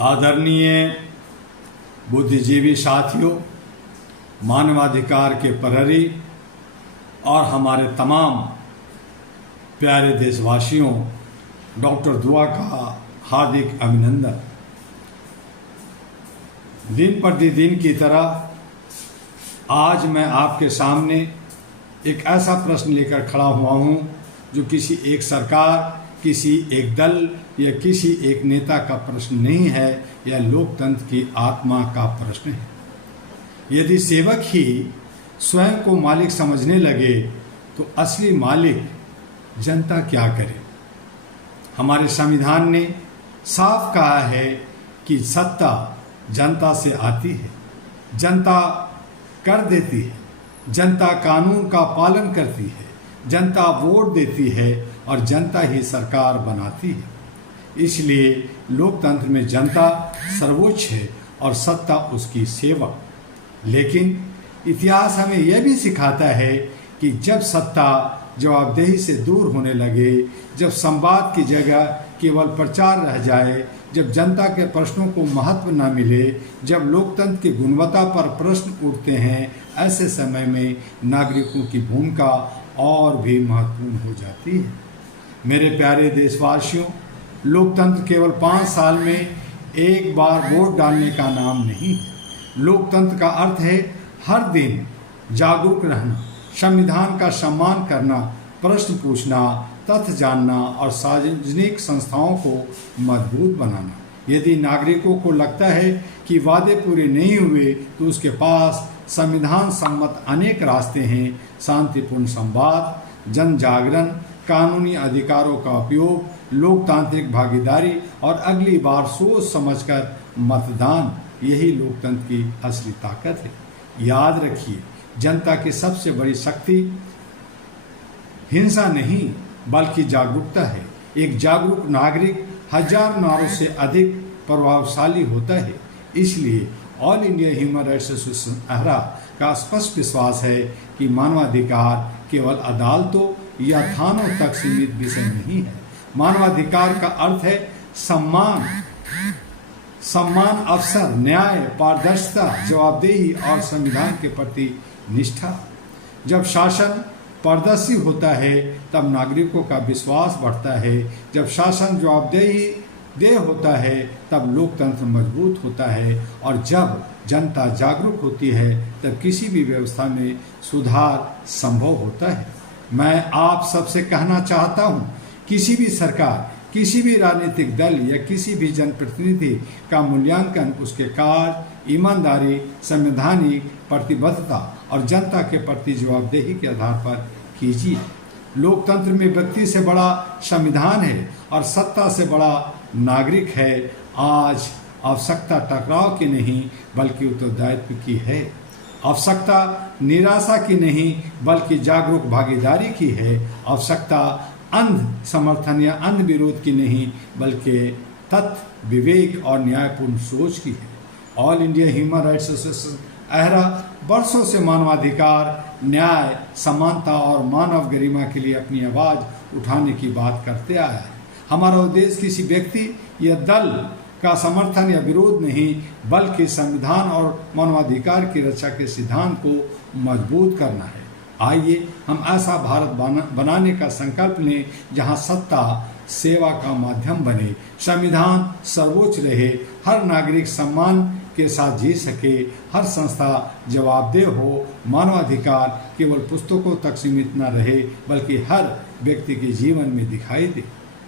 आदरणीय बुद्धिजीवी साथियों, मानवाधिकार के प्रहरी और हमारे तमाम प्यारे देशवासियों, डॉक्टर ध्रुवा का हार्दिक अभिनंदन। दिन प्रतिदिन की तरह आज मैं आपके सामने एक ऐसा प्रश्न लेकर खड़ा हुआ हूं जो किसी एक सरकार, किसी एक दल या किसी एक नेता का प्रश्न नहीं है, यह लोकतंत्र की आत्मा का प्रश्न है। यदि सेवक ही स्वयं को मालिक समझने लगे तो असली मालिक जनता क्या करे। हमारे संविधान ने साफ कहा है कि सत्ता जनता से आती है, जनता कर देती है, जनता कानून का पालन करती है, जनता वोट देती है और जनता ही सरकार बनाती है। इसलिए लोकतंत्र में जनता सर्वोच्च है और सत्ता उसकी सेवा। लेकिन इतिहास हमें यह भी सिखाता है कि जब सत्ता जवाबदेही से दूर होने लगे, जब संवाद की जगह केवल प्रचार रह जाए, जब जनता के प्रश्नों को महत्व न मिले, जब लोकतंत्र की गुणवत्ता पर प्रश्न उठते हैं, ऐसे समय में नागरिकों की भूमिका और भी महत्वपूर्ण हो जाती है। मेरे प्यारे देशवासियों, लोकतंत्र केवल 5 साल में एक बार वोट डालने का नाम नहीं है। लोकतंत्र का अर्थ है हर दिन जागरूक रहना, संविधान का सम्मान करना, प्रश्न पूछना, तथ्य जानना और सार्वजनिक संस्थाओं को मजबूत बनाना। यदि नागरिकों को लगता है कि वादे पूरे नहीं हुए तो उसके पास संविधान सम्मत अनेक रास्ते हैं। शांतिपूर्ण संवाद, जन जागरण, कानूनी अधिकारों का उपयोग, लोकतांत्रिक भागीदारी और अगली बार सोच समझकर मतदान, यही लोकतंत्र की असली ताकत है। याद रखिए, जनता की सबसे बड़ी शक्ति हिंसा नहीं बल्कि जागरूकता है। एक जागरूक नागरिक 1000 नारों से अधिक प्रभावशाली होता है। इसलिए all India human rights association अहरा का स्पष्ट विश्वास है कि मानवाधिकार केवल अदालतों या थानों तक सीमित विषय नहीं है। मानवाधिकार का अर्थ है सम्मान, अवसर, न्याय, पारदर्शिता, जवाबदेही और संविधान के प्रति निष्ठा। जब शासन पारदर्शी होता है तब नागरिकों का विश्वास बढ़ता है। जब शासन जवाबदेह होता है तब लोकतंत्र मजबूत होता है और जब जनता जागरूक होती है तब किसी भी व्यवस्था में सुधार संभव होता है। मैं आप सबसे कहना चाहता हूं, किसी भी सरकार, किसी भी राजनीतिक दल या किसी भी जनप्रतिनिधि का मूल्यांकन उसके कार्य, ईमानदारी, संवैधानिक प्रतिबद्धता और जनता के प्रति जवाबदेही के आधार पर कीजिए। लोकतंत्र में व्यक्ति से बड़ा संविधान है और सत्ता से बड़ा नागरिक है। आज आवश्यकता टकराव की नहीं बल्कि उत्तरदायित्व की है। आवश्यकता निराशा की नहीं बल्कि जागरूक भागीदारी की है। आवश्यकता अंध समर्थन या अंध विरोध की नहीं बल्कि तथ्य, विवेक और न्यायपूर्ण सोच की है। All India human rights association अहरा वर्षों से मानवाधिकार, न्याय, समानता और मानव गरिमा के लिए अपनी आवाज़ उठाने की बात करते आया है। हमारा उद्देश्य किसी व्यक्ति या दल का समर्थन या विरोध नहीं बल्कि संविधान और मानवाधिकार की रक्षा के सिद्धांत को मजबूत करना है। आइए हम ऐसा भारत बनाने का संकल्प लें जहां सत्ता सेवा का माध्यम बने, संविधान सर्वोच्च रहे, हर नागरिक सम्मान के साथ जी सके, हर संस्था जवाबदेह हो, मानवाधिकार केवल पुस्तकों तक सीमित न रहे बल्कि हर व्यक्ति के जीवन में दिखाई दे।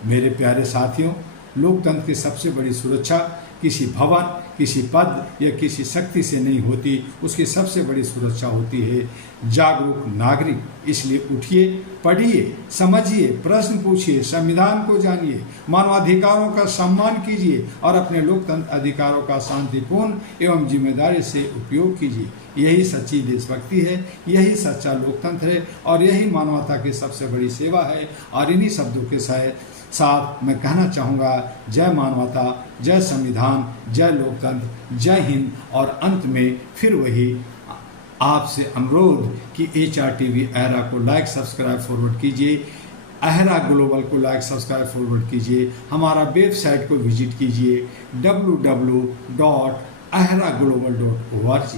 मेरे प्यारे साथियों, लोकतंत्र की सबसे बड़ी सुरक्षा किसी भवन, किसी पद या किसी शक्ति से नहीं होती, उसकी सबसे बड़ी सुरक्षा होती है जागरूक नागरिक। इसलिए उठिए, पढ़िए, समझिए, प्रश्न पूछिए, संविधान को जानिए, मानवाधिकारों का सम्मान कीजिए और अपने लोकतंत्र अधिकारों का शांतिपूर्ण एवं जिम्मेदारी से उपयोग कीजिए। यही सच्ची देशभक्ति है, यही सच्चा लोकतंत्र है और यही मानवता की सबसे बड़ी सेवा है। और इन्हीं शब्दों के साथ मैं कहना चाहूँगा, जय मानवता, जय संविधान, जय लोकतंत्र, जय हिंद। और अंत में फिर वही आपसे अनुरोध कि HR TV अहरा को लाइक, सब्सक्राइब, फॉरवर्ड कीजिए। अहरा ग्लोबल को लाइक सब्सक्राइब फॉरवर्ड कीजिए, हमारा वेबसाइट को विजिट कीजिए www.ahraglobal.org।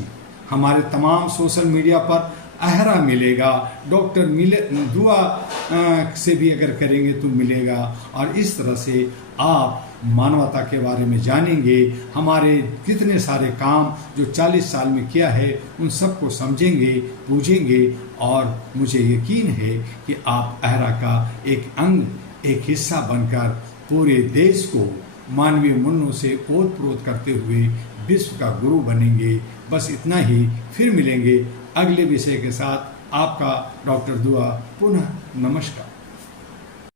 हमारे तमाम सोशल मीडिया पर अहरा मिलेगा, डॉक्टर दुआ से भी अगर करेंगे तो मिलेगा। और इस तरह से आप मानवता के बारे में जानेंगे, हमारे कितने सारे काम जो 40 साल में किया है उन सबको समझेंगे, पूछेंगे। और मुझे यकीन है कि आप अहरा का एक अंग, एक हिस्सा बनकर पूरे देश को मानवीय मूल्यों से ओतप्रोत करते हुए विश्व का गुरु बनेंगे। बस इतना ही, फिर मिलेंगे अगले विषय के साथ। आपका डॉक्टर दुआ, पुनः नमस्कार।